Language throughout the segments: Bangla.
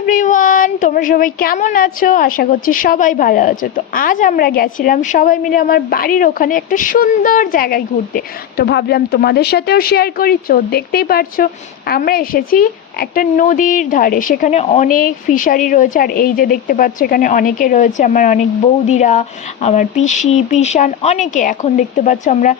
এভরিওয়ান, তোমরা সবাই কেমন আছো? আশা করছি সবাই ভালো আছো। তো আজ আমরা গেছিলাম সবাই মিলে আমার বাড়ির ওখানে একটা সুন্দর জায়গায় ঘুরতে। তো ভাবলাম তোমাদের সাথেও শেয়ার করি। তো দেখতেই পারছো আমরা এসেছি একটা নদীর ধারে, সেখানে অনেক ফিশারি রয়েছে। আর এই যে দেখতে পাচ্ছ এখানে অনেকে রয়েছে, আমার অনেক বৌদিরা, আমার পিসি পিসান অনেকে। এখন দেখতে পাচ্ছ আমরা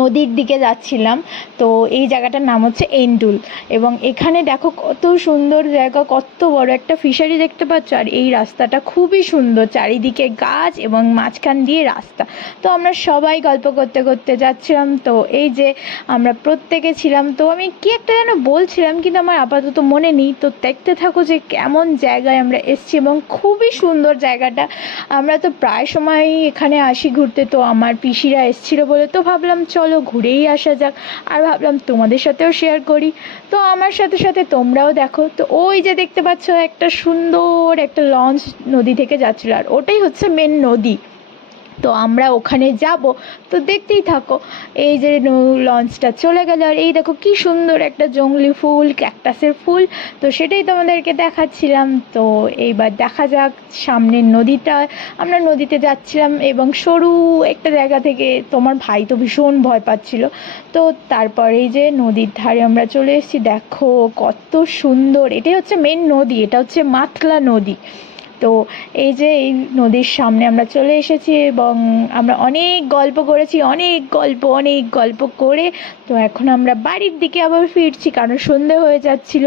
নদীর দিকে যাচ্ছিলাম। তো এই জায়গাটার নাম হচ্ছে এন্ডুল, এবং এখানে দেখো কত সুন্দর জায়গা, কত বড় একটা ফিশারি দেখতে পাচ্ছ। আর এই রাস্তাটা খুবই সুন্দর, চারিদিকে গাছ এবং মাঝখান দিয়ে রাস্তা। তো আমরা সবাই গল্প করতে করতে যাচ্ছিলাম। তো এই যে আমরা প্রত্যেকে ছিলাম। তো আমি কি একটা যেন বলছিলাম, কিন্তু আমার আপাতত মনে নেই। তো দেখতে থাকো যে কেমন জায়গায় আমরা এসেছি, এবং খুবই সুন্দর জায়গাটা। আমরা তো প্রায় সময়ই এখানে আসি ঘুরতে। তো আমার পিসিরা এসেছিলো বলে তো ভাবলাম চলো ঘুরেই আসা যাক, আর ভাবলাম তোমাদের সাথেও শেয়ার করি। তো আমার সাথে সাথে তোমরাও দেখো। তো ওই যে দেখতে পাচ্ছ একটা সুন্দর একটা লঞ্চ নদী থেকে যাচ্ছিলো, আর ওটাই হচ্ছে মেন নদী। তো আমরা ওখানে যাব, তো দেখতেই থাকো। এই যে লঞ্চটা চলে গেল, আর এই দেখো কি সুন্দর একটা জংলি ফুল, ক্যাকটাসের ফুল। তো সেটাই তোমাদেরকে দেখাচ্ছিলাম। তো এইবার দেখা যাক সামনের নদীটা। আমরা নদীতে যাচ্ছিলাম, এবং সরু একটা জায়গা থেকে তোমার ভাই তো ভীষণ ভয় পাচ্ছিল। তো তারপরে এই যে নদীর ধারে আমরা চলে এসেছি। দেখো কত সুন্দর, এটাই হচ্ছে মেন নদী, এটা হচ্ছে মাতলা নদী। তো এই যে এই নদীর সামনে আমরা চলে এসেছি, এবং আমরা অনেক গল্প করেছি, অনেক গল্প করে তো এখন আমরা বাড়ির দিকে আবার ফিরছি, কারণ সন্ধে হয়ে যাচ্ছিল।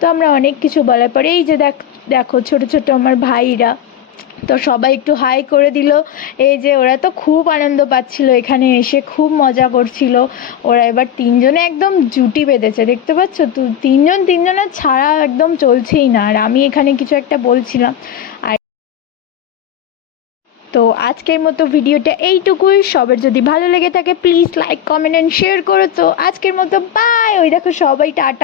তো আমরা অনেক কিছু বলার পরে এই যে দেখো ছোট ছোট আমার ভাইরা, তো সবাই একটু হাই করে দিল। এই যে ওরা তো খুব আনন্দ পাচ্ছিল, এখানে এসে খুব মজা করছিল। ওরা এবার তিনজনে একদম জুটি বেঁধেছে, দেখতে পাচ্ছ তো, তিনজনের ছাড়া একদম চলছেই না। আর আমি এখানে কিছু একটা বলছিলাম। আর তো আজকের মতো ভিডিওটা এইটুকুই। সবার যদি ভালো লেগে থাকে please like comment and share করো। তো আজকের মতো বাই। ওই দেখো সবাই টাটা।